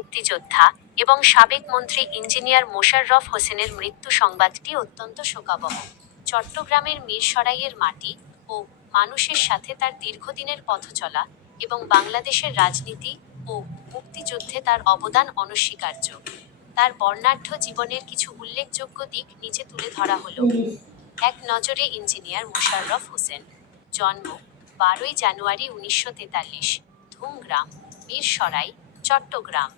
মুক্তিযোদ্ধা এবং সাবেক মন্ত্রী ইঞ্জিনিয়ার মোশাররফ হোসেনের মৃত্যু সংবাদটি অত্যন্ত শোকাবহ। চট্টগ্রামের মিরসরাইয়ের মাটি ও মানুষের সাথে তার দীর্ঘদিনের পথচলা এবং বাংলাদেশের রাজনীতি ও মুক্তিযুদ্ধে তার অবদান অনস্বীকার্য। তার বর্ণাঢ্য জীবনের কিছু উল্লেখযোগ্য দিক নিচে তুলে ধরা হলো। এক নজরে ইঞ্জিনিয়ার মোশাররফ হোসেন। জন্ম 12 জানুয়ারি 1943, ধুমগ্রাম, মিরসরাই, চট্টগ্রাম।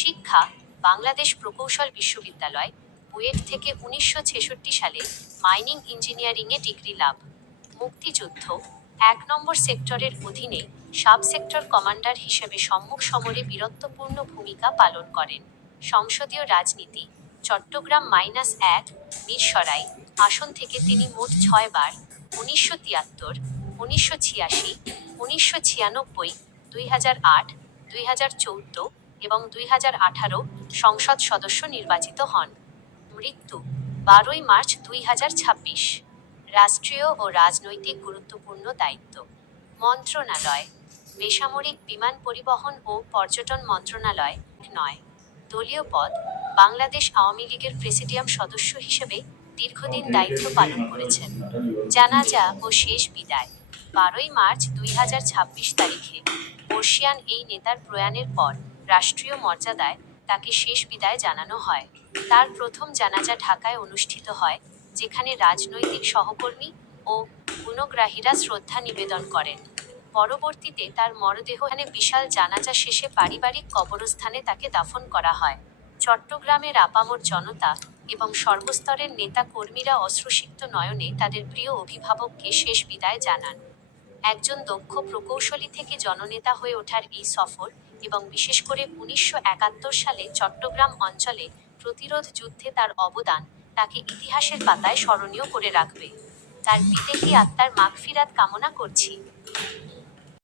শিক্ষা বাংলাদেশ প্রকৌশল বিশ্ববিদ্যালয়, বুয়েট থেকে 1966 সালে মাইনিং ইঞ্জিনিয়ারিংয়ে ডিগ্রি লাভ। মুক্তিযুদ্ধ 1 নম্বর সেক্টরের অধীনে সাব সেক্টর কমান্ডার হিসেবে সম্মুখ সমরে বীরত্বপূর্ণ ভূমিকা পালন করেন। সংসদীয় রাজনীতি চট্টগ্রাম -1 মিরসরাই আসন থেকে তিনি মোট 6 বার 1973, 1986, 1996, 2008, 2014 এবং 2018 সংসদ সদস্য নির্বাচিত হন। মৃত্যু 12 মার্চ 2026। রাষ্ট্রীয় ও রাজনৈতিক গুরুত্বপূর্ণ দায়িত্ব মন্ত্রণালয় বেসামরিক বিমান পরিবহন ও পর্যটন মন্ত্রণালয় 9। দলীয় পদ বাংলাদেশ আওয়ামী লীগের প্রেসিডিয়াম সদস্য হিসেবে দীর্ঘদিন দায়িত্ব পালন করেছেন। জানাজা ও শেষ বিদায় 12 মার্চ 2026 তারিখে বর্ষিয়ান এই নেতার প্রয়াণের পর রাষ্ট্রীয় মর্যাদায় তাকে শেষ বিদায় জানানো হয়। তার প্রথম জানাজা ঢাকায় অনুষ্ঠিত হয়, যেখানে রাজনৈতিক সহকর্মী ও গুণগ্রাহীরা শ্রদ্ধা নিবেদন করেন। পরবর্তীতে তার মরদেহ বিশাল জানাজা শেষে পারিবারিক কবরস্থানে তাকে দাফন করা হয়। চট্টগ্রামের আপামর জনতা এবং সর্বস্তরের নেতা কর্মীরা অশ্রুসিক্ত নয়নে তাদের প্রিয় অভিভাবককে শেষ বিদায় জানান। একজন দক্ষ প্রকৌশলী থেকে জননেতা হয়ে ওঠার এই সফর এবং বিশেষ করে 1971 সালে চট্টগ্রাম অঞ্চলে প্রতিরোধ যুদ্ধে তার অবদান তাকে ইতিহাসের পাতায় স্মরণীয় করে রাখবে। তার বিদেহী আত্মার মাগফিরাত কামনা করছি।